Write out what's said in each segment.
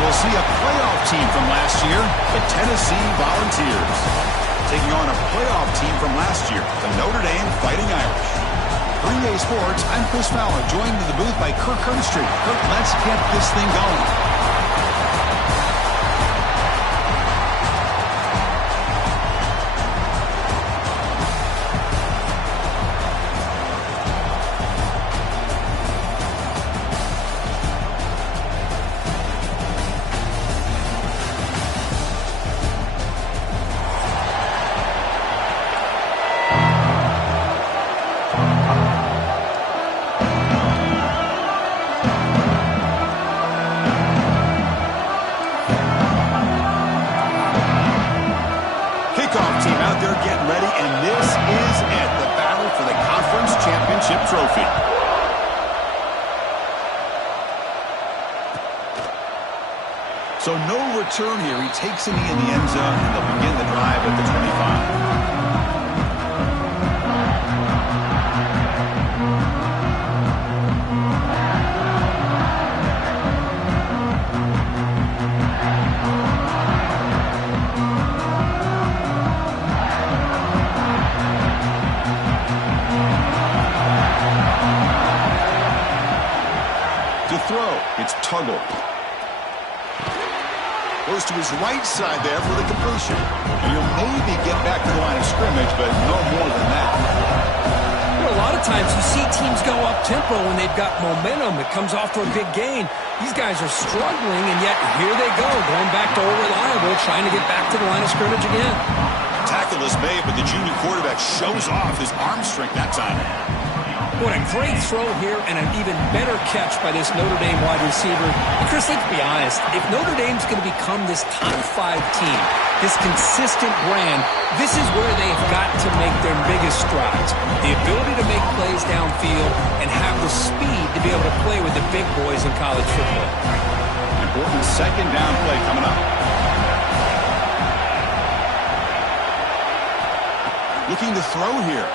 we'll see a playoff team from last year, the Tennessee Volunteers, taking on a playoff team from last year, the Notre Dame Fighting Irish. 3A Sports, I'm Chris Fowler, joined in the booth by Kirk Herbstreit. Kirk, let's get this thing going. Trophy. So no return here. He takes it in the end zone, and they'll begin the drive at the 25. It's Tuggle. Goes to his right side there for the completion. And he'll maybe get back to the line of scrimmage, but no more than that. Well, a lot of times you see teams go up-tempo when they've got momentum. It comes off to a big gain. These guys are struggling, and yet here they go, going back to old reliable, trying to get back to the line of scrimmage again. Tackle is made, but the junior quarterback shows off his arm strength that time. What a great throw here and an even better catch by this Notre Dame wide receiver. And Chris, let's be honest. If Notre Dame's going to become this top 5 team, this consistent brand, this is where they've got to make their biggest strides. The ability to make plays downfield and have the speed to be able to play with the big boys in college football. Important second down play coming up. Looking to throw here.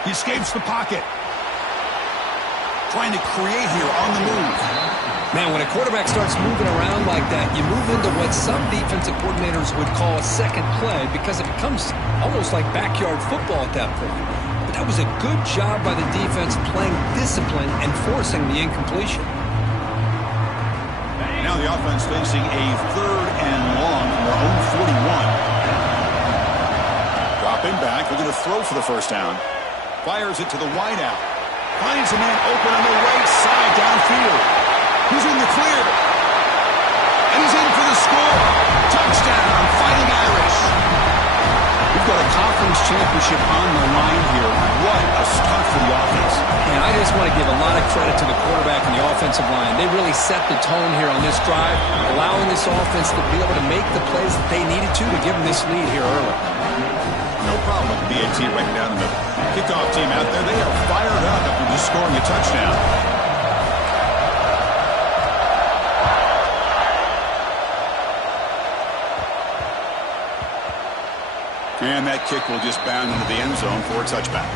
He escapes the pocket. Trying to create here on the move. Man, when a quarterback starts moving around like that, you move into what some defensive coordinators would call a second play because it becomes almost like backyard football at that point. But that was a good job by the defense playing discipline and forcing the incompletion. Now the offense facing a 3rd and long from their own 41. Dropping back, looking to throw for the first down. Fires it to the wideout. Finds a man open on the right side downfield. He's in the clear. And he's in for the score. Touchdown, Fighting Irish. We've got a conference championship on the line here. What a start for the offense. And I just want to give a lot of credit to the quarterback and the offensive line. They really set the tone here on this drive, allowing this offense to be able to make the plays that they needed to give them this lead here early. No problem with the BAT right down the middle. Kickoff team out there, they are fired up after just scoring a touchdown. And that kick will just bound into the end zone for a touchback.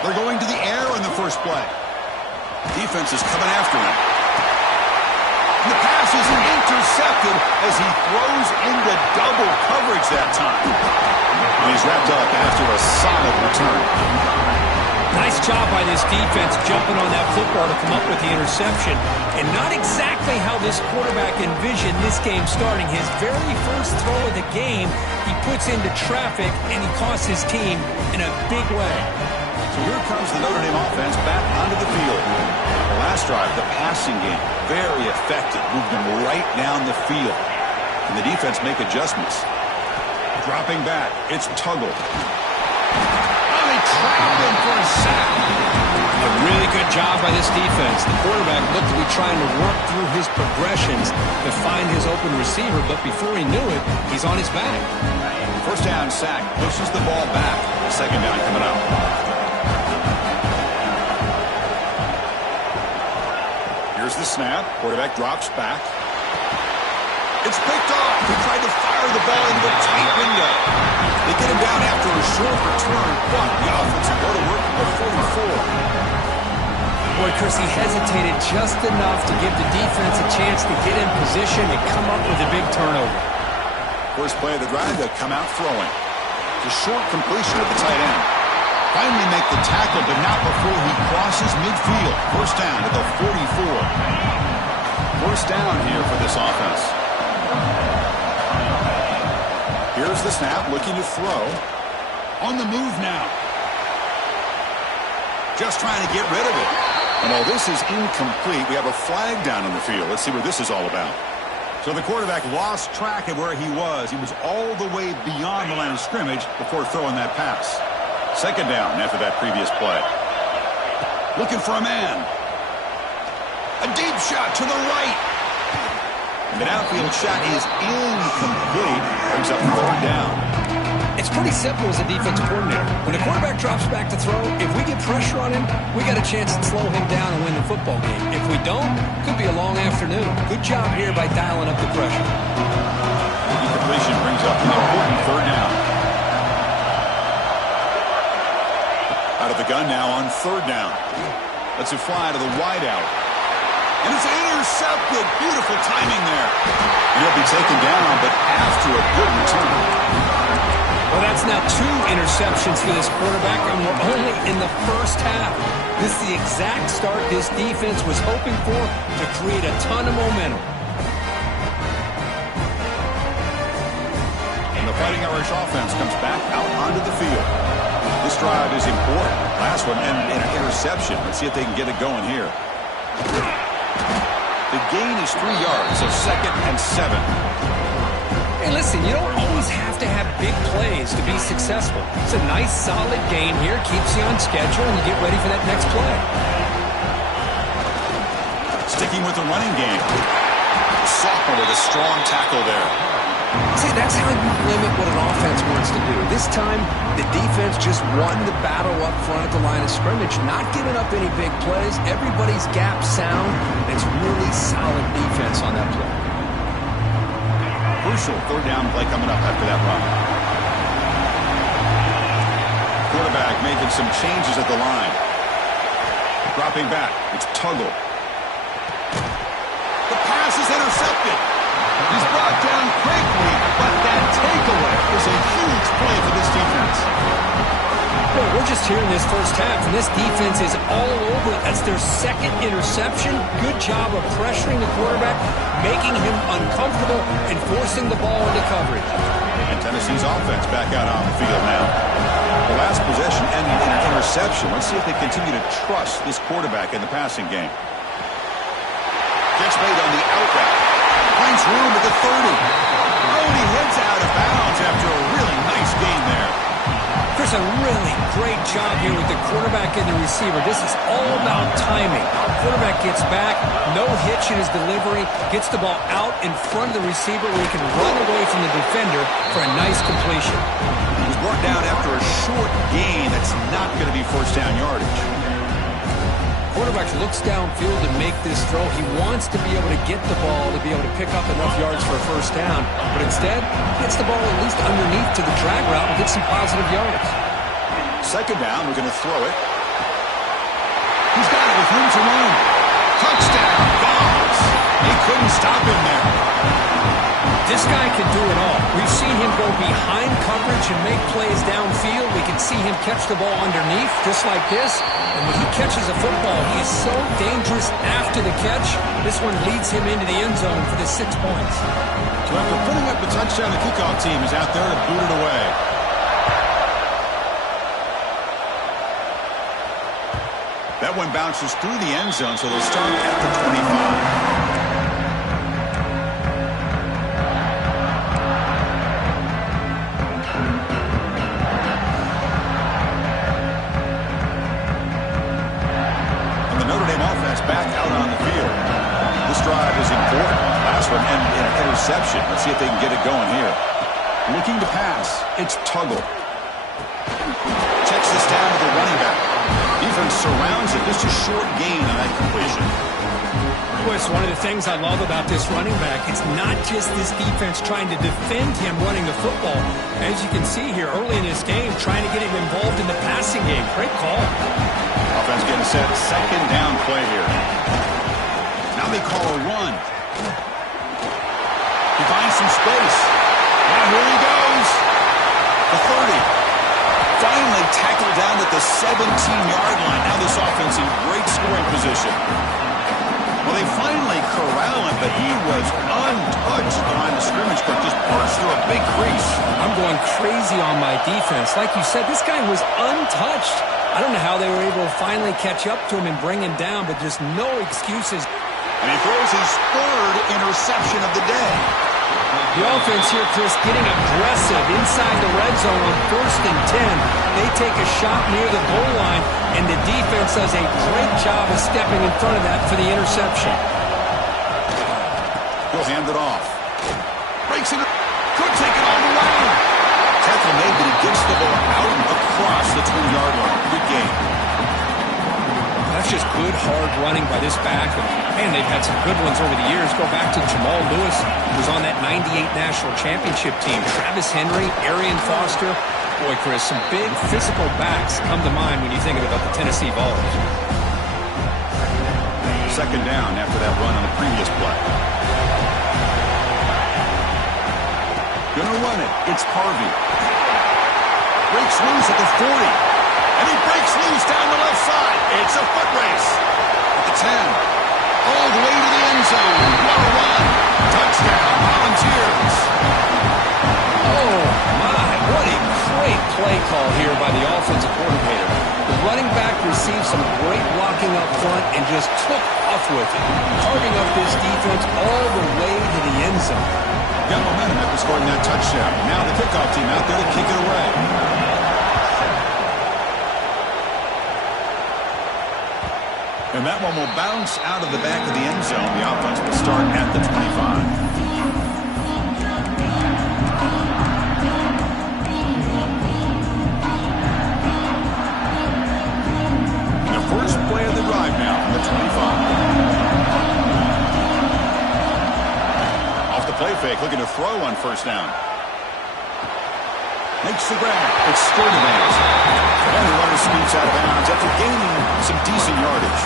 They're going to the air on the first play. Defense is coming after him. The pass is intercepted as he throws into double coverage that time. And he's wrapped up after a solid return. Nice job by this defense jumping on that football to come up with the interception. And not exactly how this quarterback envisioned this game starting. His very first throw of the game, he puts into traffic, and he costs his team in a big way. So here comes the Notre Dame offense back onto the field. The last drive, the passing game, very effective. Moved them right down the field. And the defense make adjustments. Dropping back, it's Tuggle. Oh, they trap him for a sack. A really good job by this defense. The quarterback looked to be trying to work through his progressions to find his open receiver, but before he knew it, he's on his back. First down sack, pushes the ball back. Second down coming up. snap. Quarterback drops back. It's picked off. He tried to fire the ball into a tight window. They get him down after a short return, but the offense will go to work at the 44. Boy, Chris, he hesitated just enough to give the defense a chance to get in position and come up with a big turnover. First play of the drive, they'll come out throwing. The short completion of the tight end. Finally make the tackle, but not before he crosses midfield. First down at the 44. First down here for this offense. Here's the snap, looking to throw. On the move now. Just trying to get rid of it. And while this is incomplete, we have a flag down on the field. Let's see what this is all about. So the quarterback lost track of where he was. He was all the way beyond the line of scrimmage before throwing that pass. Second down after that previous play. Looking for a man. A deep shot to the right. And the downfield shot is incomplete. Brings up third down. It's pretty simple as a defensive coordinator. When the quarterback drops back to throw, if we get pressure on him, we got a chance to slow him down and win the football game. If we don't, could be a long afternoon. Good job here by dialing up the pressure. The completion brings up an important third down. Out of the gun now on third down. Lets it fly to the wideout. And it's intercepted. Beautiful timing there. He'll be taken down, but after a good return. Well, that's now 2 interceptions for this quarterback, and we're only in the first half. This is the exact start this defense was hoping for to create a ton of momentum. And the Fighting Irish offense comes back out onto the field. This drive is important. Last one ended in an interception. Let's see if they can get it going here. The gain is 3 yards, so 2nd and 7. Hey, listen, you don't always have to have big plays to be successful. It's a nice, solid gain here. Keeps you on schedule, and you get ready for that next play. Sticking with the running game. Sophomore with a strong tackle there. See, that's how you limit what an offense wants to do. This time, the defense just won the battle up front at the line of scrimmage, not giving up any big plays. Everybody's gap sound. It's really solid defense on that play. Crucial third down play coming up after that run. Quarterback making some changes at the line. Dropping back. It's Tuggle. The pass is intercepted. He's brought down quickly, but that takeaway is a huge play for this defense. Well, we're just here in this first half, and this defense is all over it. That's their 2nd interception. Good job of pressuring the quarterback, making him uncomfortable, and forcing the ball into coverage. And Tennessee's offense back out on the field now. The last possession ended in an interception. Let's see if they continue to trust this quarterback in the passing game. Catch made on the out route. Finds room at the 30. Oh, and he heads out of bounds after a really nice gain there. Chris, a really great job here with the quarterback and the receiver. This is all about timing. Quarterback gets back, no hitch in his delivery, gets the ball out in front of the receiver where he can run away from the defender for a nice completion. He was brought down after a short gain. That's not going to be first down yardage. Quarterback looks downfield and make this throw. He wants to be able to get the ball to be able to pick up enough yards for a first down, but instead gets the ball at least underneath to the drag route and gets some positive yards. Second down, we're going to throw it. He's got it with room to run. Touchdown, Dobbs. He couldn't stop him there. This guy can do it all. We've seen him go behind coverage and make plays downfield. We can see him catch the ball underneath, just like this. And when he catches a football, he is so dangerous after the catch. This one leads him into the end zone for the 6 points. So after putting up the touchdown, the kickoff team is out there to boot it away. That one bounces through the end zone, so they'll start at the 25. Back out on the field. This drive is important. Last one ended in an interception. Let's see if they can get it going here. Looking to pass. It's Tuggle. Checks this down to the running back. Defense surrounds it. Just a short gain on that completion. Boy, it's one of the things I love about this running back. It's not just this defense trying to defend him running the football. As you can see here early in this game, trying to get him involved in the passing game. Great call. Offense getting set. Second down play here. Now they call a run. He finds some space. And here he goes. The 30. Finally tackled down at the 17-yard line. Now this offense in great scoring position. Well, they finally corral him, but he was untouched behind the scrimmage, but just burst through a big crease. I'm going crazy on my defense. Like you said, this guy was untouched. I don't know how they were able to finally catch up to him and bring him down, but just no excuses. And he throws his third interception of the day. The offense here, Chris, getting aggressive inside the red zone on 1st and 10. They take a shot near the goal line, and the defense does a great job of stepping in front of that for the interception. He'll hand it off. Breaks it. Could take it all the way. Tackle made, but he gets the ball out across the 20-yard line. Good game. That's just good, hard running by this back. And, man, they've had some good ones over the years. Go back to Jamal Lewis, who was on that 98 National Championship team. Travis Henry, Arian Foster. Boy, Chris, some big physical backs come to mind when you think about the Tennessee Vols. Second down after that run on the previous play. Gonna run it. It's Harvey. Breaks loose at the 40. And he breaks loose down the left side. It's a foot race. At the 10. All the way to the end zone. What a run. Touchdown, Volunteers. Oh, my. What a great play call here by the offensive coordinator. The running back received some great blocking up front and just took off with it, carving up this defense all the way to the end zone. Got momentum after scoring that touchdown. Now the kickoff team out there to kick it away. And that one will bounce out of the back of the end zone. The offense will start at the 25. First play of the drive now from the 25. Off the play fake, looking to throw on first down. Makes the grab. It's still advance. And the runner scoots out of bounds after gaining some decent yardage.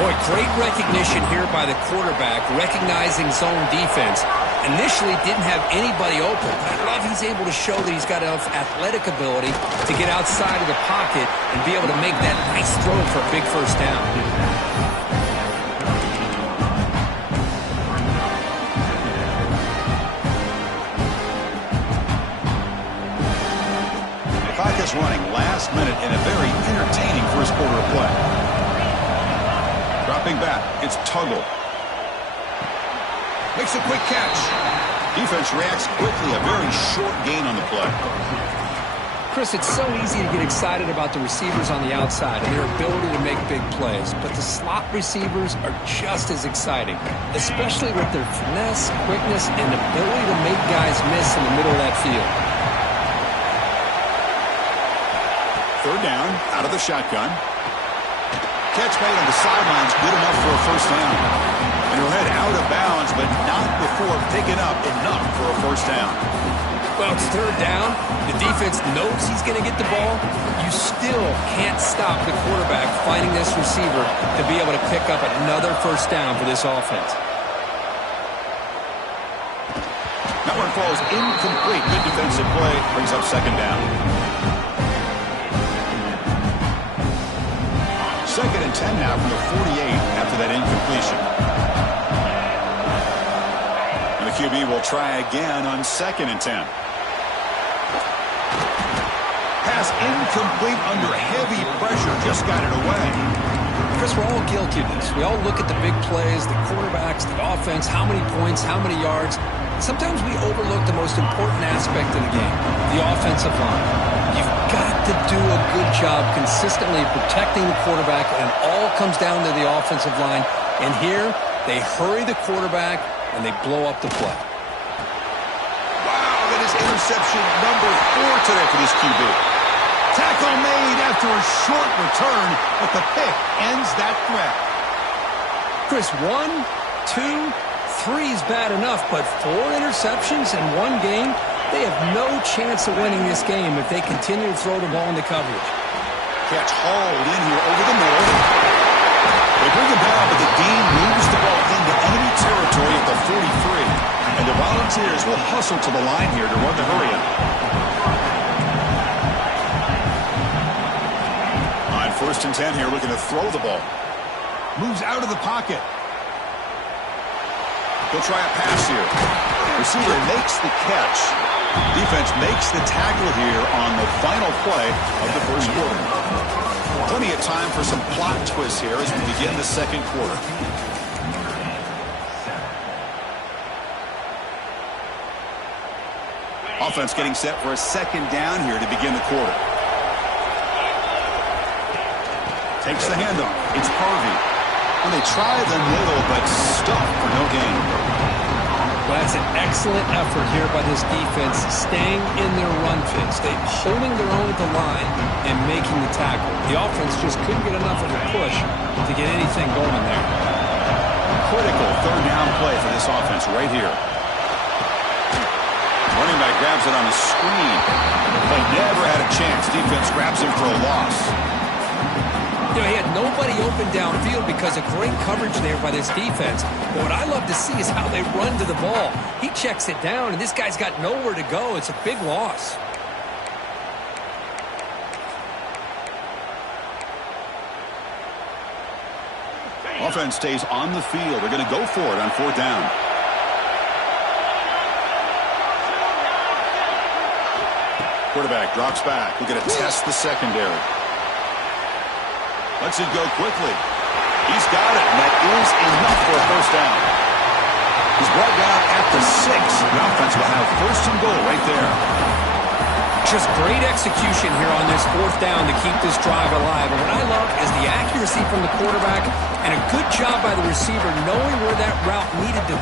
Boy, great recognition here by the quarterback, recognizing zone defense. Initially didn't have anybody open. I love he's able to show that he's got enough athletic ability to get outside of the pocket and be able to make that nice throw for a big first down. The clock is running last minute in a very entertaining first quarter of play. Dropping back, it's Tuggle. Makes a quick catch. Defense reacts quickly. A very short gain on the play. Chris, it's so easy to get excited about the receivers on the outside and their ability to make big plays, but the slot receivers are just as exciting, especially with their finesse, quickness, and ability to make guys miss in the middle of that field. Third down, out of the shotgun. Catch made on the sidelines, good enough for a first down. And he'll head out of bounds, but not before picking up enough for a first down. Well, it's third down. The defense knows he's going to get the ball. You still can't stop the quarterback finding this receiver to be able to pick up another first down for this offense. That one falls incomplete. Good defensive play. Brings up second down. Second and 10 now from the 48 after that incompletion. And the QB will try again on second and 10. Pass incomplete under heavy pressure. Just got it away. Chris, we're all guilty of this. We all look at the big plays, the quarterbacks, the offense, how many points, how many yards. Sometimes we overlook the most important aspect of the game, the offensive line. You've got to do a good job consistently protecting the quarterback, and it all comes down to the offensive line. And here, they hurry the quarterback, and they blow up the play. Wow, that is interception number 4 today for this QB. Tackle made after a short return, but the pick ends that threat. Chris, 1, 2, 3 is bad enough, but 4 interceptions in one game, they have no chance of winning this game if they continue to throw the ball into coverage. Catch hauled in here over the middle. They bring it down, but the Dean moves the ball into enemy territory at the 43. And the Volunteers will hustle to the line here to run the hurry up. On 1st and 10 here, looking to throw the ball. Moves out of the pocket. He'll try a pass here. Receiver makes the catch. Defense makes the tackle here on the final play of the first quarter. Plenty of time for some plot twists here as we begin the second quarter. Offense getting set for a second down here to begin the quarter. Takes the handoff. It's Harvey. And they try the middle, but stuffed for no gain. Well, that's an excellent effort here by this defense, staying in their run fits. They're holding their own at the line and making the tackle. The offense just couldn't get enough of a push to get anything going there. Critical third down play for this offense right here. Running back grabs it on the screen. They never had a chance. Defense grabs him for a loss. You know, he had nobody open downfield because of great coverage there by this defense. But what I love to see is how they run to the ball. He checks it down, and this guy's got nowhere to go. It's a big loss. Offense stays on the field. They're going to go for it on 4th down. Quarterback drops back. We're going to test the secondary. Lets it go quickly. He's got it, and that is enough for a first down. He's brought down at the 6. The offense will have 1st and goal right there. Just great execution here on this 4th down to keep this drive alive. And what I love is the accuracy from the quarterback and a good job by the receiver knowing where that route needed to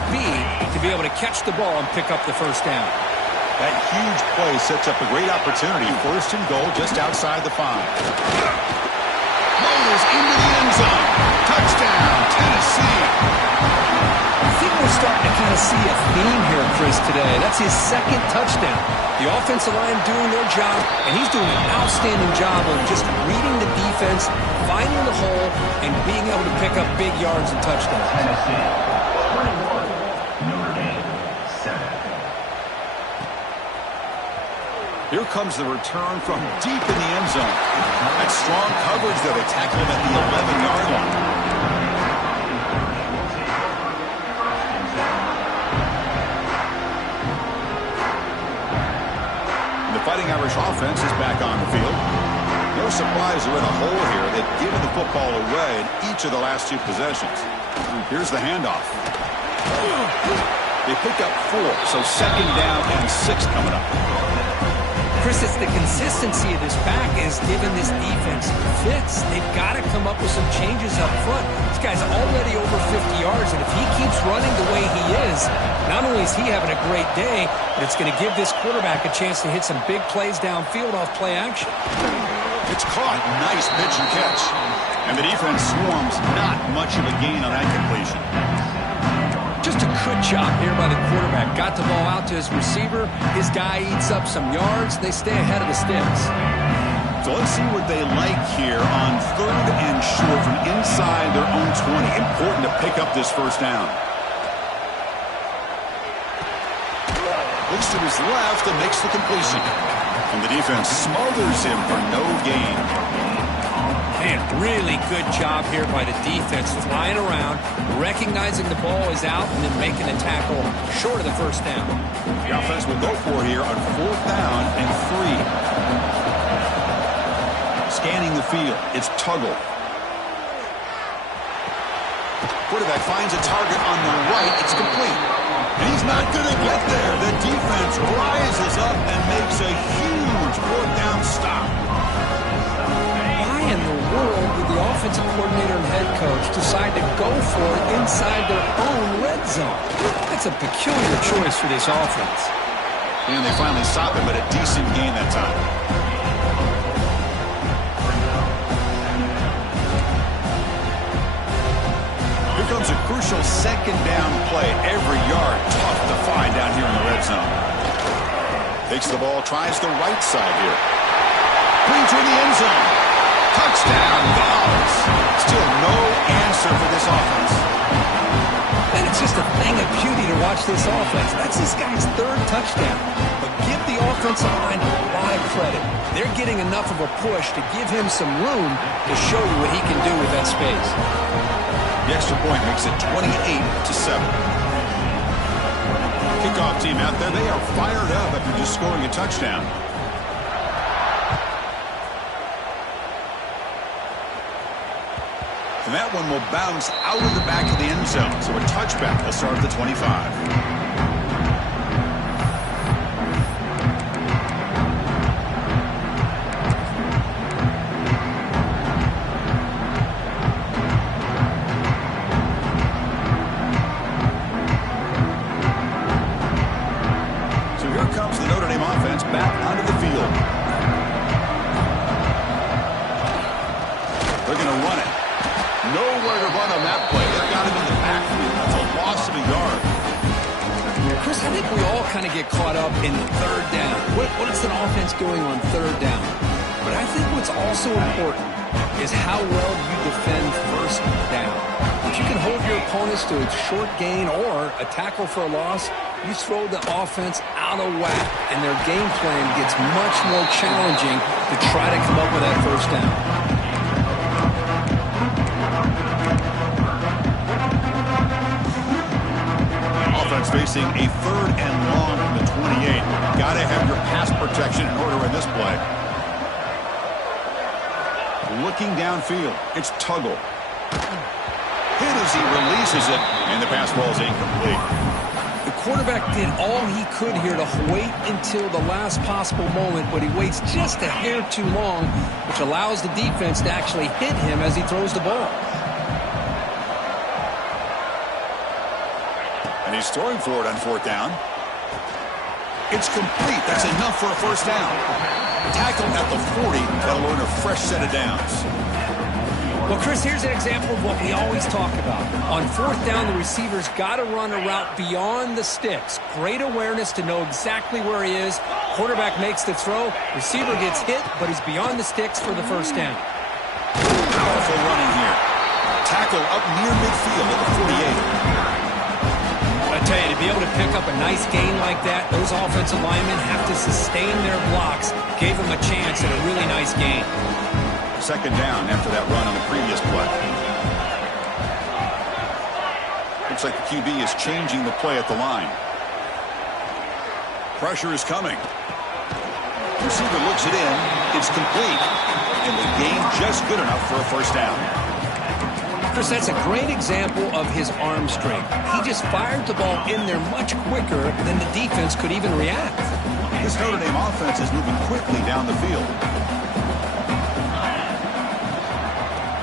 be able to catch the ball and pick up the first down. That huge play sets up a great opportunity. 1st and goal just outside the 5. Motors into the end zone. Touchdown, Tennessee. I think we're starting to kind of see a theme here, Chris, today. That's his 2nd touchdown. The offensive line doing their job, and he's doing an outstanding job of just reading the defense, finding the hole, and being able to pick up big yards and touchdowns. Tennessee, 21, Notre Dame, 7. Here comes the return from deep in the end zone. That strong coverage that they tackle him at the 11-yard line. And the Fighting Irish offense is back on the field. No surprise they're in a hole here. They've given the football away in each of the last 2 possessions. Here's the handoff. They pick up 4, so 2nd down and 6 coming up. Chris, it's the consistency of this back is giving this defense fits. They've got to come up with some changes up front. This guy's already over 50 yards, and if he keeps running the way he is, not only is he having a great day, but it's going to give this quarterback a chance to hit some big plays downfield off play action. It's caught. Nice pitch and catch. And the defense swarms. Not much of a gain on that completion. Just a good job here by the quarterback. Got the ball out to his receiver. His guy eats up some yards. They stay ahead of the sticks. So let's see what they like here on 3rd and short from inside their own 20. Important to pick up this first down. Looks to his left and makes the completion. And the defense smothers him for no gain. Man, really good job here by the defense, flying around, recognizing the ball is out, and then making the tackle short of the first down. The offense will go for here on 4th down and 3. Scanning the field, it's Tuggle. Quarterback finds a target on the right. It's complete. And he's not going to get there. The defense rises up and makes a huge 4th down stop. Why in the world would the offensive coordinator and head coach decide to go for it inside their own red zone? That's a peculiar choice for this offense. And they finally stop him, but a decent gain that time. crucial second down play. Every yard tough to find down here in the red zone. Takes the ball, tries the right side here. Clean to the end zone. Touchdown, Dogs. Still no answer for this offense. And it's just a thing of beauty to watch this offense. That's this guy's third touchdown. But give the offensive line a lot of credit. They're getting enough of a push to give him some room to show you what he can do with that space. The extra point makes it 28-7. Kickoff team out there, they are fired up after just scoring a touchdown. And that one will bounce out of the back of the end zone. So a touchback will start at the 25. Caught up in third down. What is an offense doing on third down? But I think what's also important is how well you defend first down. If you can hold your opponents to a short gain or a tackle for a loss, you throw the offense out of whack, and their game plan gets much more challenging to try to come up with that first down. Facing a third and long from the 28. Got to have your pass protection in order in this play. Looking downfield, it's Tuggle. Hit as he releases it, and the pass ball is incomplete. The quarterback did all he could here to wait until the last possible moment, but he waits just a hair too long, which allows the defense to actually hit him as he throws the ball. And he's throwing for it on fourth down. It's complete. That's enough for a first down. Tackle at the 40. That'll earn a fresh set of downs. Well, Chris, here's an example of what we always talk about. On fourth down, the receiver's got to run a route beyond the sticks. Great awareness to know exactly where he is. Quarterback makes the throw. Receiver gets hit, but he's beyond the sticks for the first down. Powerful running here. Tackle up near midfield at the 48. I tell you, to be able to pick up a nice gain like that, those offensive linemen have to sustain their blocks. Gave them a chance at a really nice gain. Second down after that run on the previous play. Looks like the QB is changing the play at the line. Pressure is coming. Receiver looks it in. It's complete. And the gain just good enough for a first down. Chris, that's a great example of his arm strength. He just fired the ball in there much quicker than the defense could even react. This Notre Dame offense is moving quickly down the field.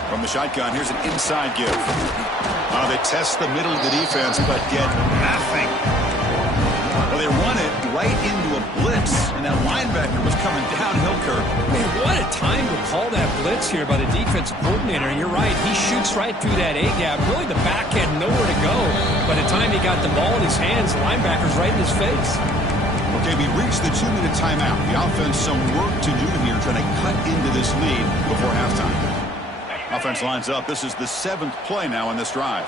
From the shotgun, here's an inside give. They test the middle of the defense, but get nothing. Well, they run it right into a blitz, and that linebacker was coming downhill, Kirk. Man, what a time to call that blitz here by the defensive coordinator. And you're right, he shoots right through that A-gap. Really, the back had nowhere to go. By the time he got the ball in his hands, the linebacker's right in his face. Okay, we reached the 2-minute timeout. The offense some work to do here, trying to cut into this lead before halftime. Offense lines up. This is the 7th play now in this drive.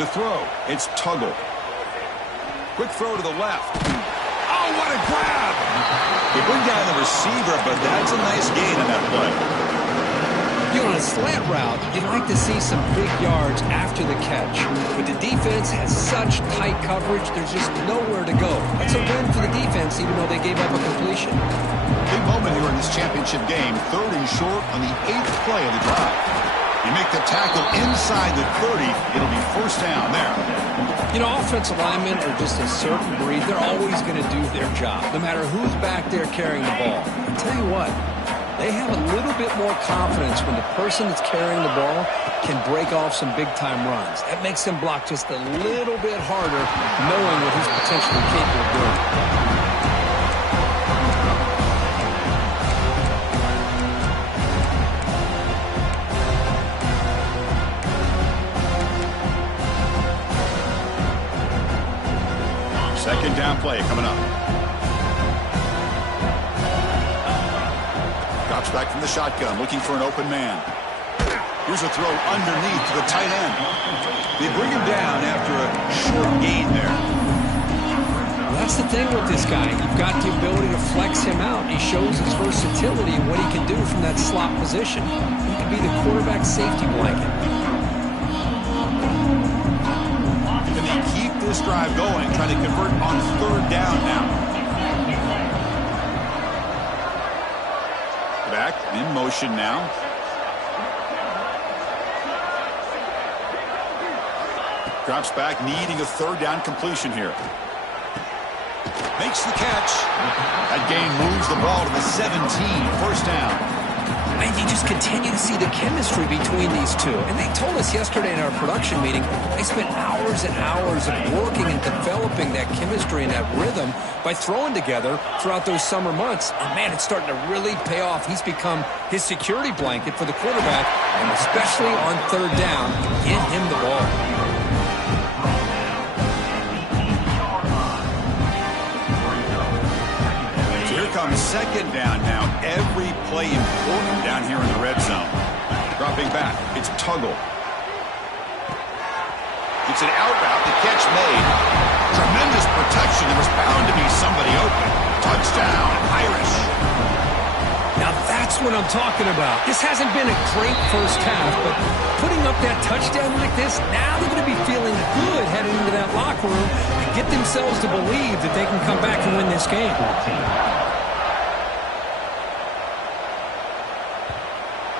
To throw, it's Tuggle. Quick throw to the left. Oh, what a grab! He went down the receiver, but that's a nice gain on that play. You know, on a slant route, you'd like to see some big yards after the catch. But the defense has such tight coverage, there's just nowhere to go. That's a win for the defense, even though they gave up a completion. Big moment here in this championship game. 3rd and short on the 8th play of the drive. You make the tackle inside the 30, it'll be first down there. You know, offensive linemen are just a certain breed. They're always going to do their job, no matter who's back there carrying the ball. I'll tell you what, they have a little bit more confidence when the person that's carrying the ball can break off some big-time runs. That makes them block just a little bit harder, knowing what he's potentially capable of doing. Second down play coming up. Drops back from the shotgun, looking for an open man. Here's a throw underneath to the tight end. They bring him down after a short gain there. Well, that's the thing with this guy. You've got the ability to flex him out. He shows his versatility and what he can do from that slot position. He can be the quarterback safety blanket. Can they keep this drive going, trying to convert on third down now? Back in motion now. Drops back, needing a third down completion here. Makes the catch. That gain moves the ball to the 17, first down. And you just continue to see the chemistry between these two. And they told us yesterday in our production meeting, they spent hours and hours of working and developing that chemistry and that rhythm by throwing together throughout those summer months. And, man, it's starting to really pay off. He's become his security blanket for the quarterback, and especially on third down, get him the ball. Comes second down now. Every play important down here in the red zone. Dropping back. It's Tuggle. It's an out route. The catch made. Tremendous protection. There was bound to be somebody open. Touchdown, Irish. Now that's what I'm talking about. This hasn't been a great first half, but putting up that touchdown like this, now they're going to be feeling good heading into that locker room and get themselves to believe that they can come back and win this game.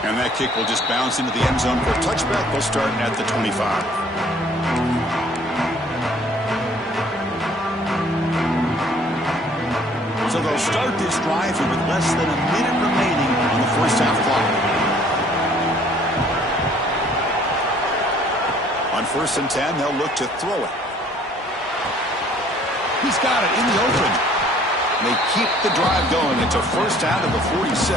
And that kick will just bounce into the end zone for a touchback. They'll start at the 25. So they'll start this drive here with less than a minute remaining on the first half clock. On 1st and 10, they'll look to throw it. He's got it in the open. They keep the drive going. It's a first down to the 46.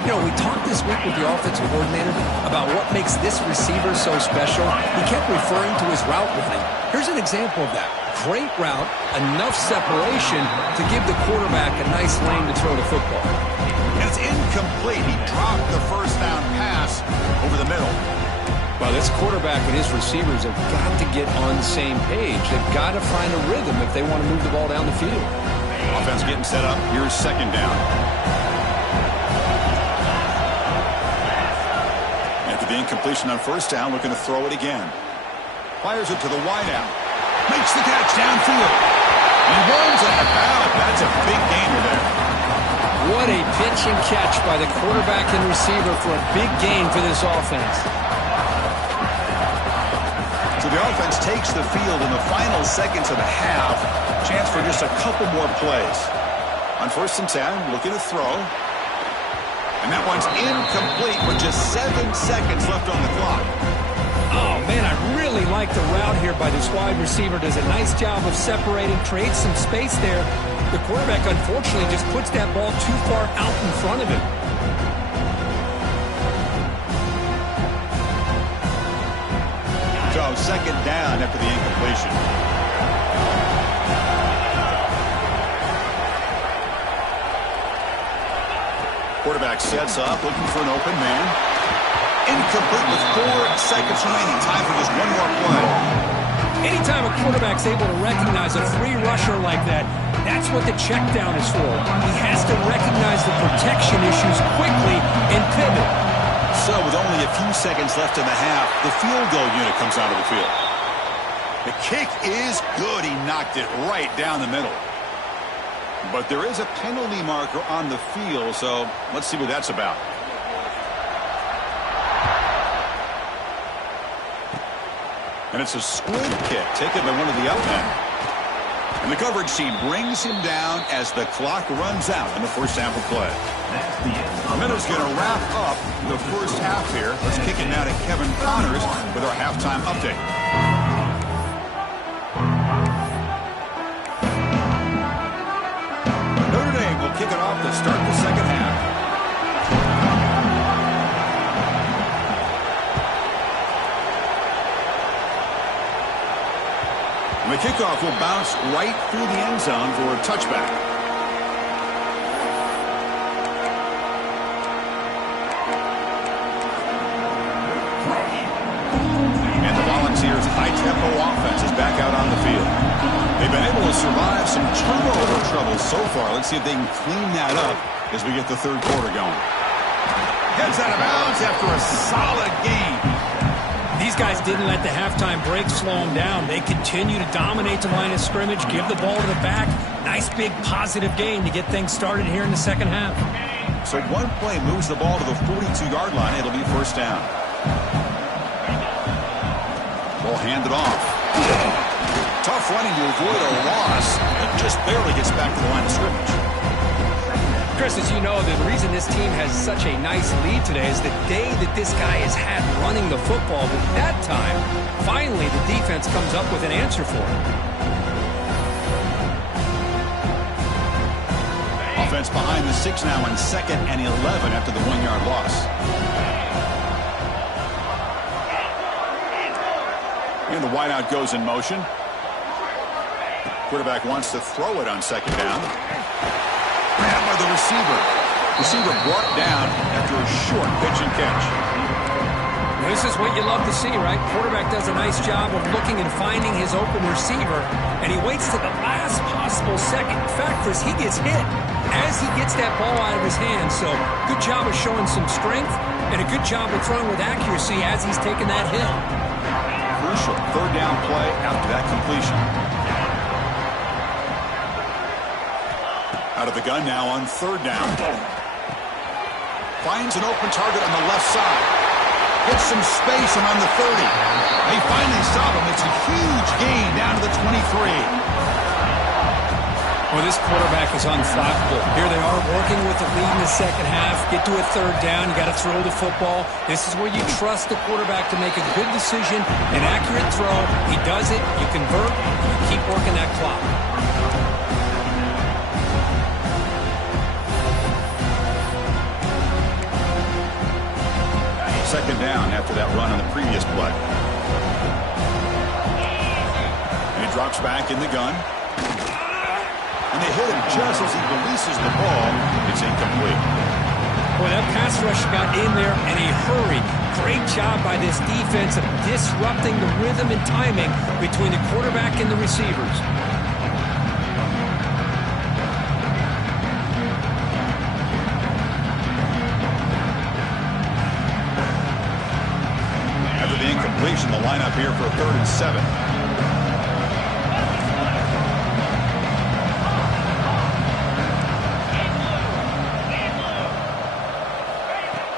You know, we talked this week with the offensive coordinator about what makes this receiver so special. He kept referring to his route running. Here's an example of that. Great route, enough separation to give the quarterback a nice lane to throw the football. And it's incomplete. He dropped the first down pass over the middle. Well, this quarterback and his receivers have got to get on the same page. They've got to find a rhythm if they want to move the ball down the field. Offense getting set up. Here's second down. The incompletion on first down, looking to throw it again. Fires it to the wideout. Makes the catch downfield. He runs out. That's a big gainer there. What a pitch and catch by the quarterback and receiver for a big gain for this offense. So the offense takes the field in the final seconds of the half. Chance for just a couple more plays. On 1st and 10, looking to throw. And that one's incomplete with just 7 seconds left on the clock. Oh, man, I really like the route here by this wide receiver. Does a nice job of separating, creates some space there. The quarterback, unfortunately, just puts that ball too far out in front of him. So, second down after the incompletion. Quarterback sets up, looking for an open man. Incomplete with 4 seconds remaining. Time for just one more play. Anytime a quarterback's able to recognize a free rusher like that, that's what the check down is for. He has to recognize the protection issues quickly and pivot. So with only a few seconds left in the half, the field goal unit comes out of the field. The kick is good. He knocked it right down the middle. But there is a penalty marker on the field, so let's see what that's about. And it's a squib kick taken by one of the out men. And the coverage team brings him down as the clock runs out in the first half of play. A minute's going to wrap up the first half here. Let's kick it now to Kevin Connors with our halftime update. Kick it off to start the second half. The kickoff will bounce right through the end zone for a touchback. And the Volunteers' high-tempo offense is back out on the field. They've been able to survive some turnover trouble so far. Let's see if they can clean that up as we get the third quarter going. Gets out of bounds after a solid game. These guys didn't let the halftime break slow them down. They continue to dominate the line of scrimmage, give the ball to the back. Nice big positive gain to get things started here in the second half. So one play moves the ball to the 42-yard line. It'll be first down. Ball handed off. Tough running to avoid a loss, and just barely gets back to the line of scrimmage. Chris, as you know, the reason this team has such a nice lead today is the day that this guy has had running the football. But that time, finally, the defense comes up with an answer for him. Offense behind the 6 now in 2nd and 11 after the 1-yard loss. And the wideout goes in motion. Quarterback wants to throw it on 2nd down. Grabbed by the receiver. Receiver brought down after a short pitch and catch. This is what you love to see, right? Quarterback does a nice job of looking and finding his open receiver, and he waits to the last possible second. In fact, Chris, he gets hit as he gets that ball out of his hand. So good job of showing some strength and a good job of throwing with accuracy as he's taking that hit. Crucial third down play after that completion. Out of the gun now on 3rd down. Finds an open target on the left side. Gets some space and on the 30. They finally stop him. It's a huge gain down to the 23. Well, this quarterback is unflappable. Here they are working with the lead in the second half. Get to a 3rd down. You got to throw the football. This is where you trust the quarterback to make a good decision, an accurate throw. He does it. You convert. You keep working that clock. 2nd down after that run on the previous play. And he drops back in the gun. And they hit him just as he releases the ball. It's incomplete. Boy, that pass rush got in there in a hurry. Great job by this defense of disrupting the rhythm and timing between the quarterback and the receivers. The lineup here for a 3rd and 7.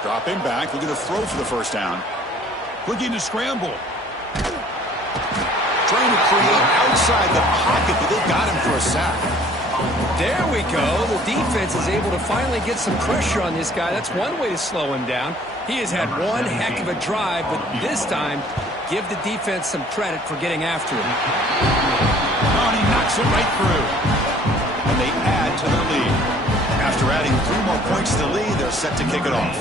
Dropping back, looking to throw for the first down. Looking to scramble. Trying to create outside the pocket, but they got him for a sack. There we go. The defense is able to finally get some pressure on this guy. That's one way to slow him down. He has had one heck of a drive, but this time, give the defense some credit for getting after him. Oh, and he knocks it right through. And they add to their lead. After adding 3 more points to the lead, they're set to kick it off.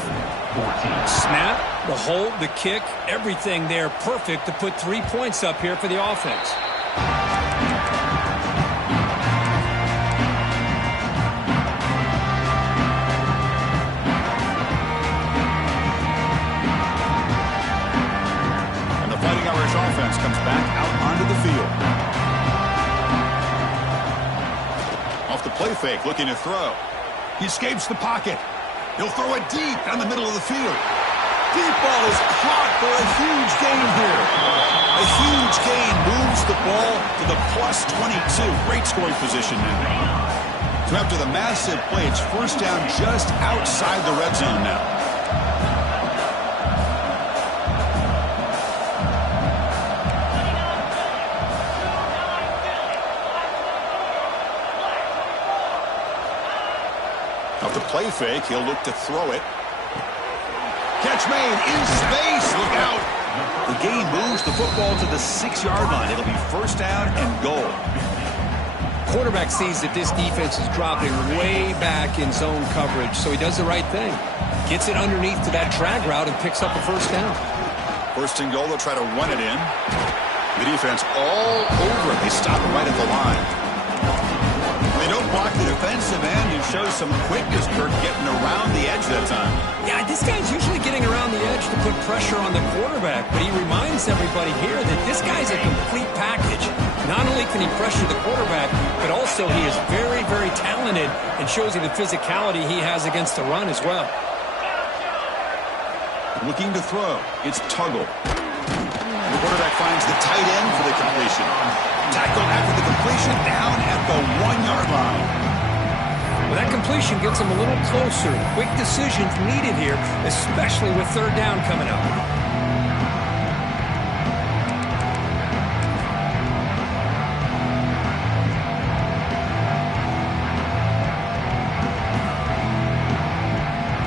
Snap, the hold, the kick, everything there perfect to put 3 points up here for the offense. Offense comes back out onto the field. Off the play fake, looking to throw. He escapes the pocket. He'll throw it deep down the middle of the field. Deep ball is caught for a huge gain here. A huge gain moves the ball to the plus 22. Great scoring position now. So after the massive play, it's first down just outside the red zone now. Off the play fake, he'll look to throw it. Catch made in space. Look out. The gain moves the football to the 6-yard line. It'll be first down and goal. Quarterback sees that this defense is dropping way back in zone coverage, so he does the right thing. Gets it underneath to that drag route and picks up a first down. 1st and goal, they'll try to run it in. The defense all over it. They stop it right at the line. They don't block the defensive end. It shows some quickness, Kirk, getting around the edge that time. Yeah, this guy's usually getting around the edge to put pressure on the quarterback, but he reminds everybody here that this guy's a complete package. Not only can he pressure the quarterback, but also he is very, very talented and shows you the physicality he has against the run as well. Looking to throw. It's Tuggle. The quarterback finds the tight end for the completion. Tackle after the completion down at the 1-yard line. Well, that completion gets him a little closer. Quick decisions needed here, especially with third down coming up.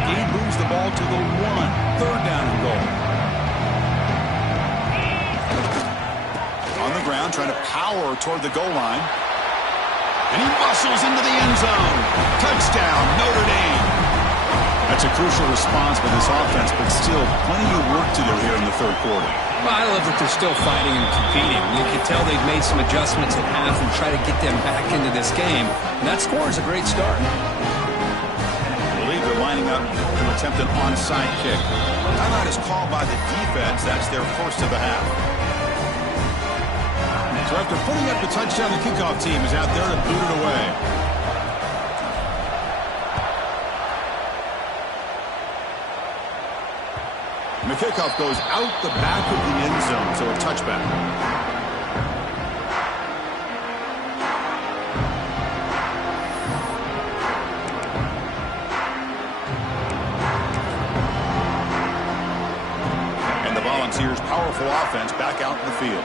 He moves the ball to the 1. Third down and goal. On the ground, trying to power toward the goal line. And he muscles into the end zone. Touchdown, Notre Dame. That's a crucial response by this offense, but still plenty of work to do here in the third quarter. Well, I love that they're still fighting and competing. You can tell they've made some adjustments at half and try to get them back into this game. And that score is a great start. I believe they're lining up to attempt an onside kick. Timeout is called by the defense. That's their first of the half. So after putting up the touchdown, the kickoff team is out there to boot it away. And the kickoff goes out the back of the end zone, so a touchback. And the Volunteers' powerful offense back out in the field.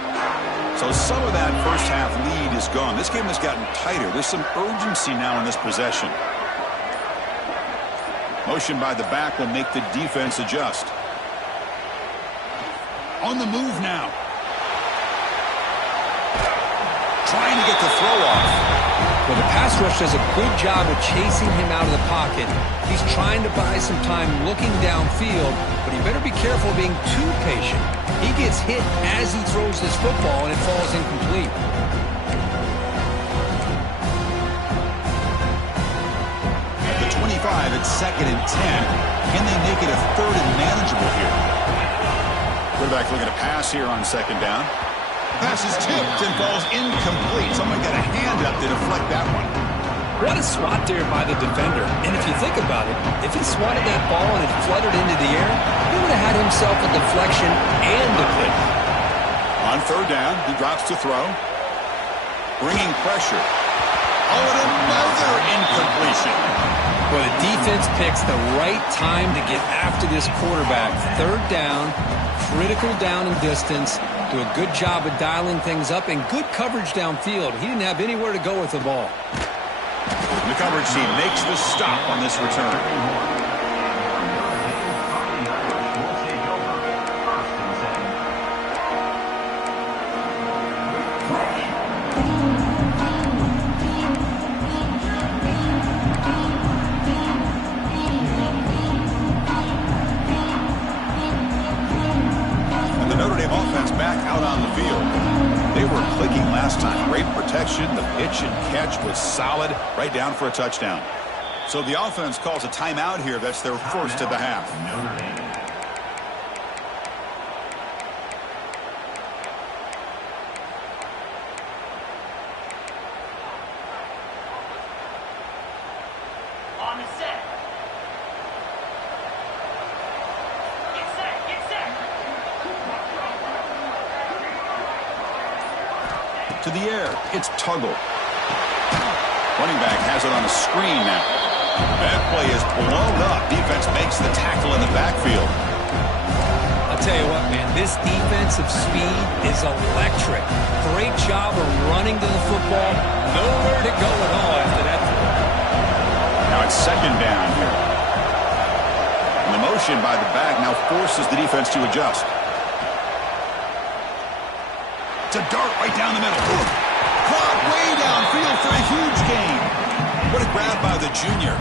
So some of that first half lead is gone. This game has gotten tighter. There's some urgency now in this possession. Motion by the back will make the defense adjust. On the move now. Trying to get the throw off. Well, the pass rush does a good job of chasing him out of the pocket. He's trying to buy some time looking downfield, but he better be careful being too patient. He gets hit as he throws this football, and it falls incomplete. The 25 at 2nd and 10. Can they make it a 3rd and manageable here? Quarterback looking to pass here on 2nd down. Pass is tipped and falls incomplete. Someone got a hand up to deflect that one. What a swat there by the defender. And if you think about it, if he swatted that ball and it fluttered into the air, he would have had himself a deflection and a pick. On 3rd down, he drops to throw. Bringing pressure. Oh, and another incompletion. Well, the defense picks the right time to get after this quarterback. 3rd down, critical down and distance. Do a good job of dialing things up and good coverage downfield. He didn't have anywhere to go with the ball. The coverage team makes the stop on this return. And the Notre Dame offense back out on the field. They were clicking last time. Great protection. The pitch and catch was solid. Right down for a touchdown. So the offense calls a timeout here. That's their first of the half. On the set. Get set. Get set. To the air. It's Tuggle. Running back has it on a screen now. That play is blown up. Defense makes the tackle in the backfield. I'll tell you what, man, this defensive speed is electric. Great job of running to the football. Nowhere to go at all after that. Now it's 2nd down here. And the motion by the back now forces the defense to adjust. It's a dart right down the middle. Caught way downfield for a huge gain. What a grab by the junior.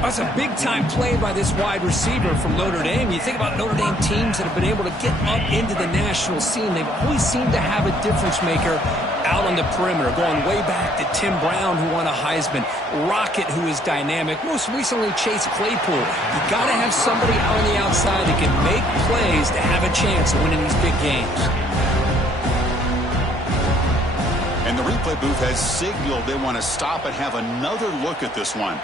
That's a big-time play by this wide receiver from Notre Dame. You think about Notre Dame teams that have been able to get up into the national scene. They've always seemed to have a difference maker out on the perimeter, going way back to Tim Brown, who won a Heisman, Rocket, who is dynamic, most recently Chase Claypool. You got to have somebody out on the outside that can make plays to have a chance of winning these big games. And the replay booth has signaled they want to stop and have another look at this one.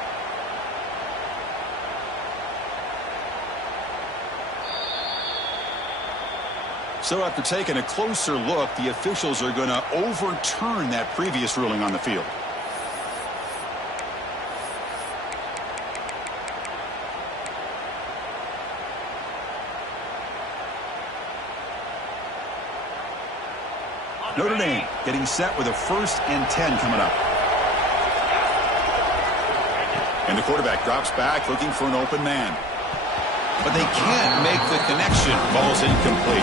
So after taking a closer look, the officials are going to overturn that previous ruling on the field. Notre Dame getting set with a 1st and 10 coming up. And the quarterback drops back looking for an open man. But they can't make the connection. Ball's incomplete.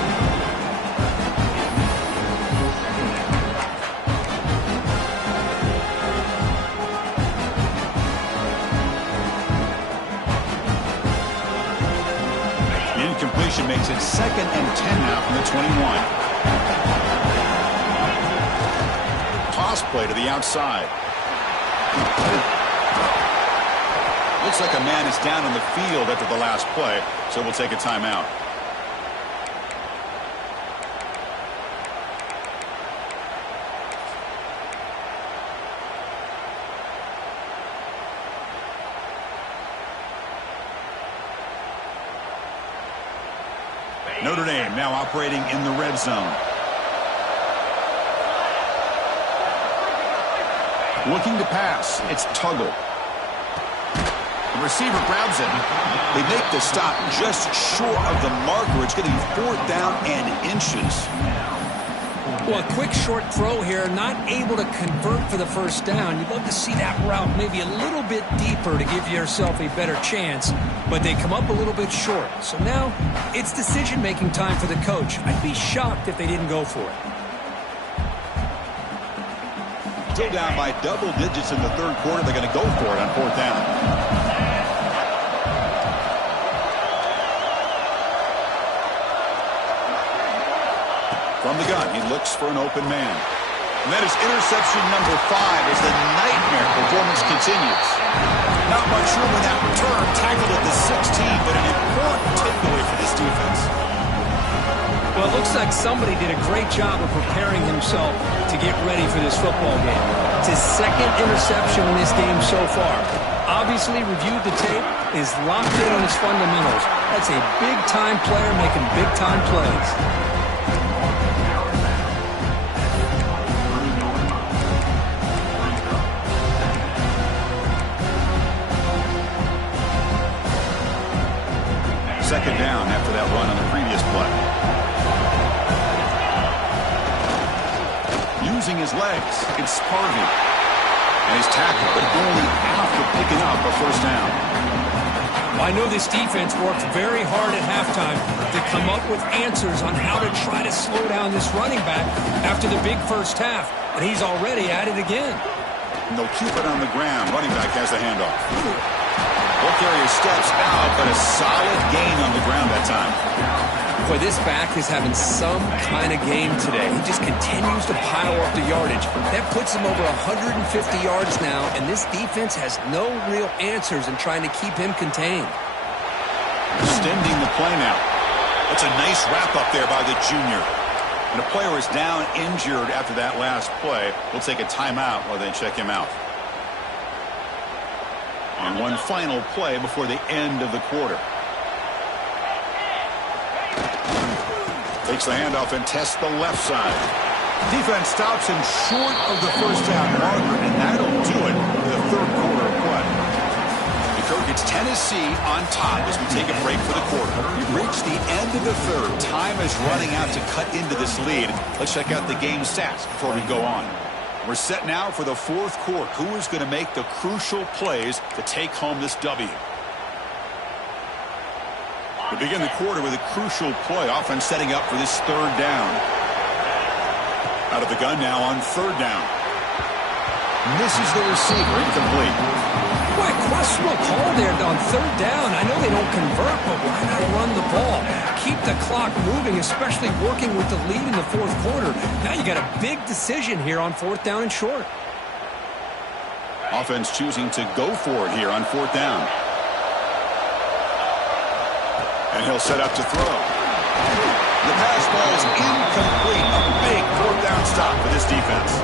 Incompletion makes it 2nd and 10 now from the 21. Toss play to the outside. Looks like a man is down on the field after the last play, so we'll take a timeout. Notre Dame now operating in the red zone. Looking to pass. It's Tuggle. The receiver grabs it. They make the stop just short of the marker. It's going to be 4th down and inches. Well, a quick short throw here, not able to convert for the 1st down. You'd love to see that route maybe a little bit deeper to give yourself a better chance, but they come up a little bit short. So now it's decision-making time for the coach. I'd be shocked if they didn't go for it. Still down by double digits in the 3rd quarter. They're going to go for it on 4th down. From the gun, he looks for an open man. And that is interception number 5 as the nightmare performance continues. Not much room in that return, tackled at the 16, but an important takeaway for this defense. Well, it looks like somebody did a great job of preparing himself to get ready for this football game. It's his 2nd interception in this game so far. Obviously reviewed the tape, is locked in on his fundamentals. That's a big-time player making big-time plays. Second down after that run on the previous play. Using his legs, it's Harvey. And he's tackled, but only after picking up a 1st down. I know this defense worked very hard at halftime to come up with answers on how to try to slow down this running back after the big 1st half. And he's already at it again. And they'll keep it on the ground. Running back has the handoff. Both areas steps out, but a solid gain on the ground that time. Boy, this back is having some kind of game today. He just continues to pile up the yardage. That puts him over 150 yards now, and this defense has no real answers in trying to keep him contained. Extending the play now. That's a nice wrap-up there by the junior. And the player is down injured after that last play. We'll take a timeout while they check him out. And one final play before the end of the quarter. Takes the handoff and tests the left side. Defense stops him short of the 1st down marker, and that'll do it for the 3rd quarter of play. The Kirk, it's Tennessee on top as we take a break for the quarter. We've reached the end of the 3rd. Time is running out to cut into this lead. Let's check out the game stats before we go on. We're set now for the 4th quarter. Who is going to make the crucial plays to take home this W? We begin the quarter with a crucial play. Offense setting up for this 3rd down. Out of the gun now on 3rd down. Misses the receiver, incomplete. Boy, questionable call there on third down. I know they don't convert, but why not run the ball? Keep the clock moving, especially working with the lead in the fourth quarter. Now you got a big decision here on fourth down and short. Offense choosing to go for it here on fourth down. And he'll set up to throw. The pass ball is incomplete. A big fourth down stop for this defense.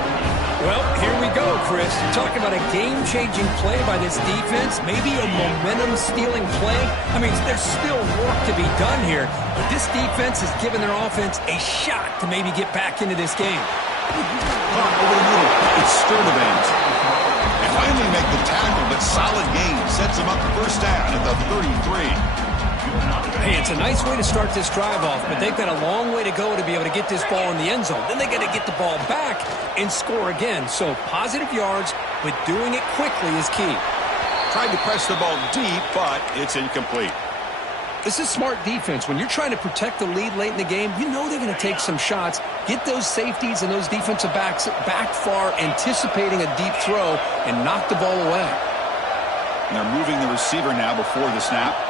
Well, here we go, Chris. You're talking about a game-changing play by this defense, maybe a momentum-stealing play. I mean, there's still work to be done here, but this defense has given their offense a shot to maybe get back into this game. Caught over the middle. It's Sturdivant. They finally make the tackle, but solid gain sets them up first down at the 33. Hey, it's a nice way to start this drive off, but they've got a long way to go to be able to get this ball in the end zone. Then they got to get the ball back and score again. So positive yards, but doing it quickly is key. Tried to press the ball deep, but it's incomplete. This is smart defense. When you're trying to protect the lead late in the game, you know they're going to take some shots, get those safeties and those defensive backs back far, anticipating a deep throw, and knock the ball away. And they're moving the receiver now before the snap.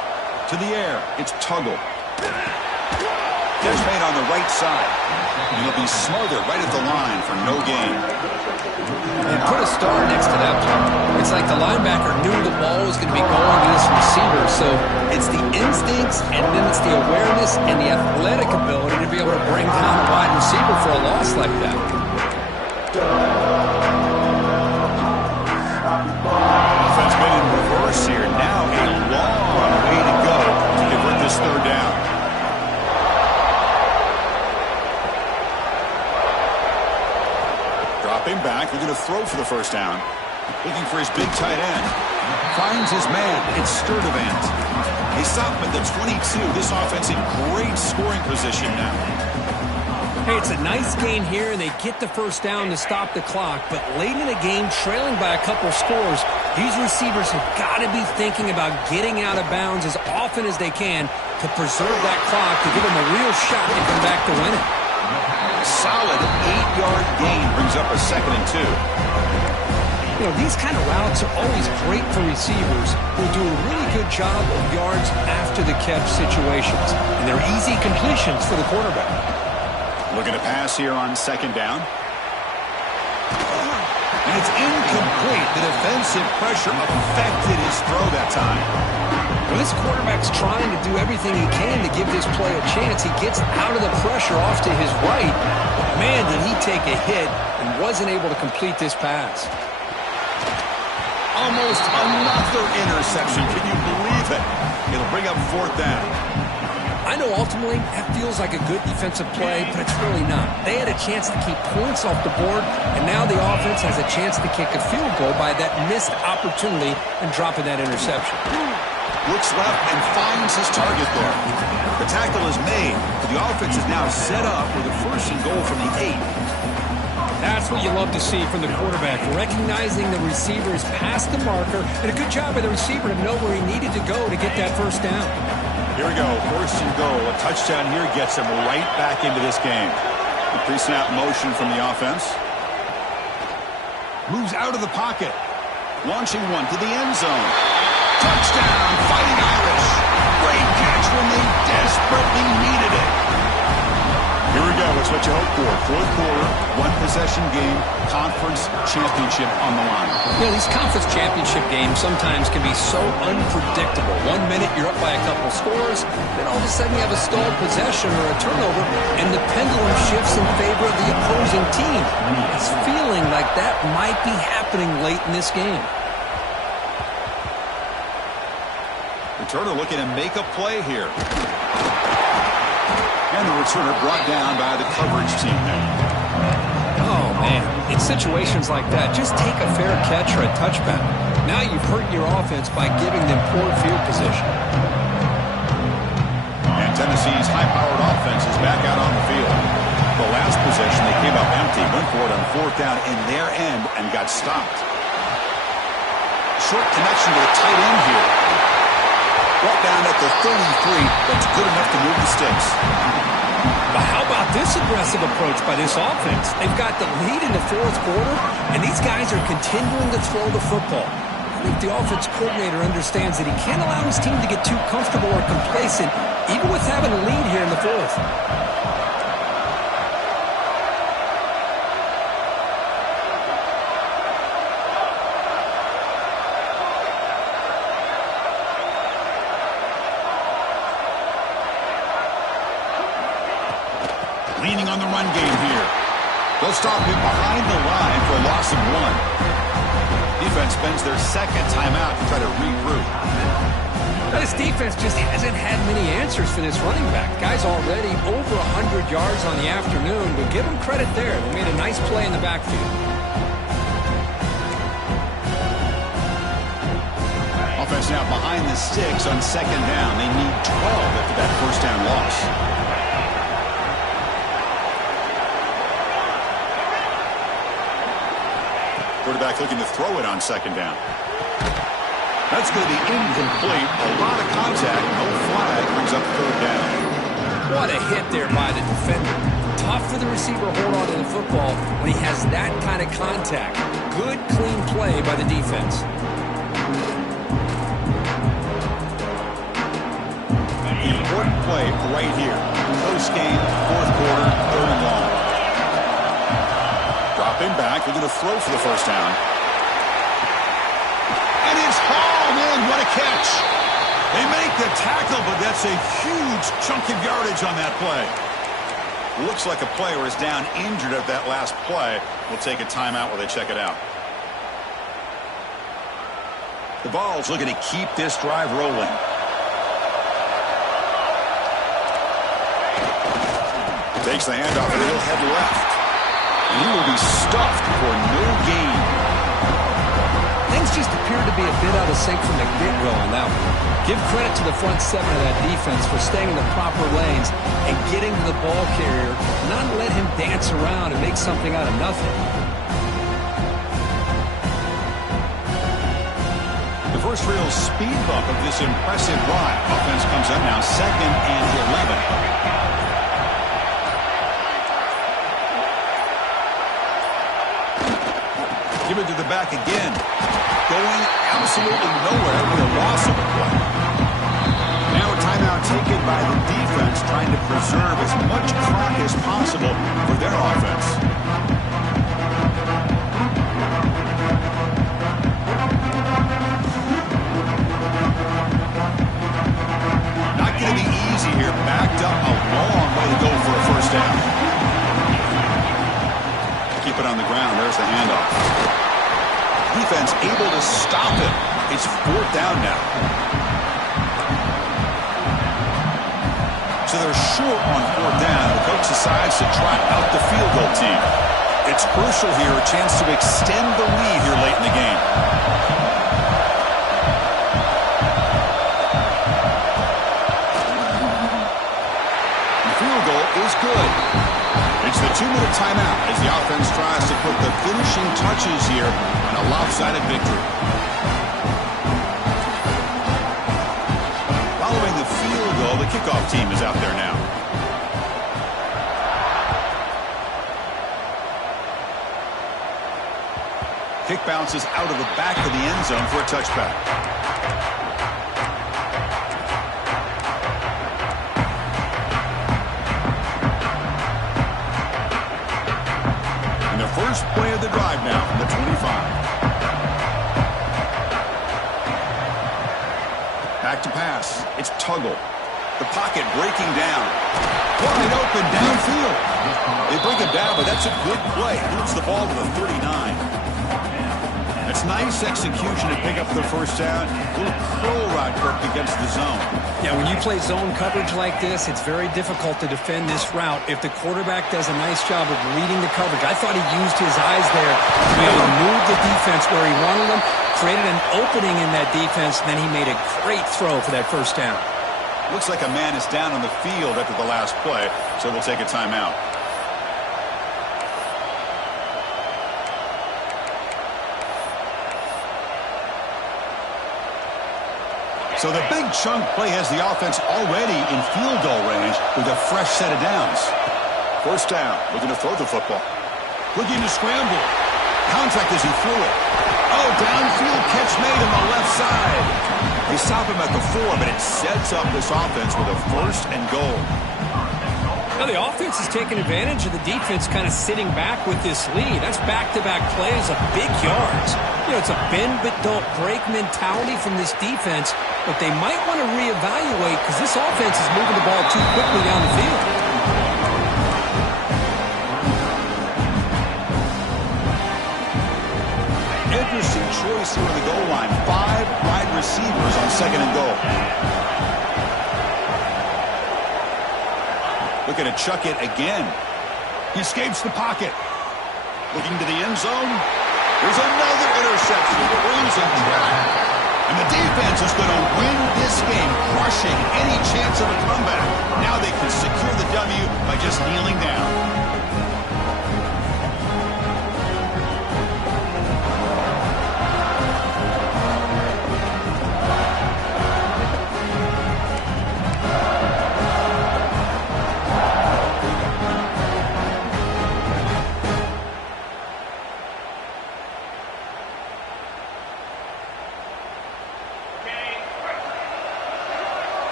To the air, it's Tuggle. Catch made on the right side. And he'll be smothered right at the line for no gain. And put a star next to that play. It's like the linebacker knew the ball was going to be going to this receiver. So it's the instincts, and then it's the awareness and the athletic ability to be able to bring down a wide receiver for a loss like that. Offense been in reverse here. Now a long way to go to convert this third down. Dropping back, looking to throw for the first down. Looking for his big tight end. Finds his man. It's Sturdivant. They stop him at the 22. This offense in great scoring position now. Hey, it's a nice gain here, and they get the first down to stop the clock. But late in the game, trailing by a couple scores, these receivers have got to be thinking about getting out of bounds as often as they can to preserve that clock, to give them a real shot to come back to win it. Solid 8-yard gain brings up a 2nd and 2. You know, these kind of routes are always great for receivers who do a really good job of yards after the catch situations. And they're easy completions for the quarterback. Looking to pass here on 2nd down. And it's incomplete. The defensive pressure affected his throw that time. Well, this quarterback's trying to do everything he can to give this play a chance. He gets out of the pressure off to his right. Man, did he take a hit and wasn't able to complete this pass. Almost another interception. Can you believe it? It'll bring up 4th down. I know ultimately that feels like a good defensive play, but it's really not. They had a chance to keep points off the board, and now the offense has a chance to kick a field goal by that missed opportunity and dropping that interception. Looks left and finds his target there. The tackle is made, but the offense is now set up with a 1st and goal from the 8. That's what you love to see from the quarterback, recognizing the receiver is past the marker, and a good job by the receiver to know where he needed to go to get that first down. Here we go, 1st and goal. A touchdown here gets him right back into this game. The pre-snap motion from the offense. Moves out of the pocket. Launching one to the end zone. Touchdown, Fighting Irish. Great catch when they desperately needed it. Here we go. It's what you hope for. 4th quarter, 1-possession game, conference championship on the line. You know, these conference championship games sometimes can be so unpredictable. 1 minute you're up by a couple scores, then all of a sudden you have a stalled possession or a turnover, and the pendulum shifts in favor of the opposing team. It's feeling like that might be happening late in this game. Returner looking to make a play here. And the returner brought down by the coverage team there. Oh, man. In situations like that, just take a fair catch or a touchback. Now you've hurt your offense by giving them poor field position. And Tennessee's high-powered offense is back out on the field. The last possession, they came up empty, went for it on 4th down in their end and got stopped. Short connection to the tight end here. Brought down at the 33, that's good enough to move the sticks. The Well, how about this aggressive approach by this offense? They've got the lead in the fourth quarter, and these guys are continuing to throw the football. I think the offense coordinator understands that he can't allow his team to get too comfortable or complacent, even with having a lead here in the fourth. Leaning on the run game here. They'll stop him behind the line for a loss of 1. Defense spends their second timeout to try to regroup. This defense just hasn't had many answers for this running back. Guy's already over 100 yards on the afternoon, but give him credit there. They made a nice play in the backfield. Offense now behind the 6 on second down. They need 12 after that first down loss. Quarterback looking to throw it on second down. That's going to be incomplete. A lot of contact. No flag. Brings up third down. What a hit there by the defender. Tough for the receiver to hold on to the football when he has that kind of contact. Good, clean play by the defense. Important play right here. Close game, fourth quarter, third and long. Drop him back. They're going to throw for the first down. And it's hauled in. What a catch. They make the tackle, but that's a huge chunk of yardage on that play. Looks like a player is down injured at that last play. We'll take a timeout while they check it out. The Vols looking to keep this drive rolling. Takes the handoff and he'll head left. And he will be stuffed for no gain. Things just appear to be a bit out of sync from the get-go on that one. Give credit to the front 7 of that defense for staying in the proper lanes and getting to the ball carrier, not let him dance around and make something out of nothing. The first real speed bump of this impressive drive. Offense comes up now, second and 11. Give it to the back again. Going absolutely nowhere with a loss of a play. Now a timeout taken by the defense, trying to preserve as much clock as possible for their offense. Not going to be easy here. Backed up a long way to go for a first down. Keep it on the ground. There's the handoff. Defense able to stop him. It's fourth down now. So they're short on fourth down. The coach decides to trot out the field goal team. It's crucial here, a chance to extend the lead here late in the game. The field goal is good. It's the 2-minute timeout as the offense tries to put the finishing touches here on a lopsided victory. Following the field goal, the kickoff team is out there now. Kick bounces out of the back of the end zone for a touchback. First play of the drive now from the 25. Back to pass. It's Tuggle. The pocket breaking down. Wide open downfield. They bring it down, but that's a good play. Moves the ball to the 39. It's nice execution to pick up the first down. A little curl rod work against the zone. Yeah, when you play zone coverage like this, it's very difficult to defend this route if the quarterback does a nice job of reading the coverage. I thought he used his eyes there to be able to move the defense where he wanted them, created an opening in that defense, and then he made a great throw for that first down. Looks like a man is down on the field after the last play, so we'll take a timeout. So the big chunk play has the offense already in field goal range with a fresh set of downs. First down, looking to throw the football. Looking to scramble. Contact as he threw it. Oh, downfield catch made on the left side. They stop him at the 4, but it sets up this offense with a first and goal. Now the offense is taking advantage of the defense kind of sitting back with this lead. That's back-to-back plays of big yards. You know, it's a bend but don't break mentality from this defense, but they might want to reevaluate because this offense is moving the ball too quickly down the field. Interesting choice here on the goal line. 5 wide receivers on second and goal. Looking to chuck it again. He escapes the pocket. Looking to the end zone. There's another interception. Losing track. And the defense is going to win this game, crushing any chance of a comeback. Now they can secure the W by just kneeling down.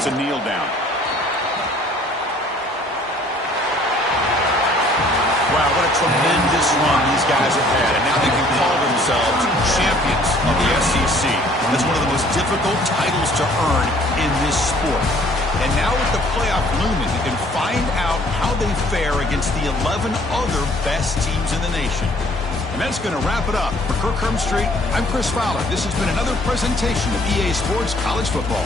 It's a kneel down. Wow, what a tremendous run these guys have had. And now they can call themselves champions of the SEC. That's one of the most difficult titles to earn in this sport. And now with the playoff looming, you can find out how they fare against the 11 other best teams in the nation. And that's going to wrap it up. For Kirk Street, I'm Chris Fowler. This has been another presentation of EA Sports College Football.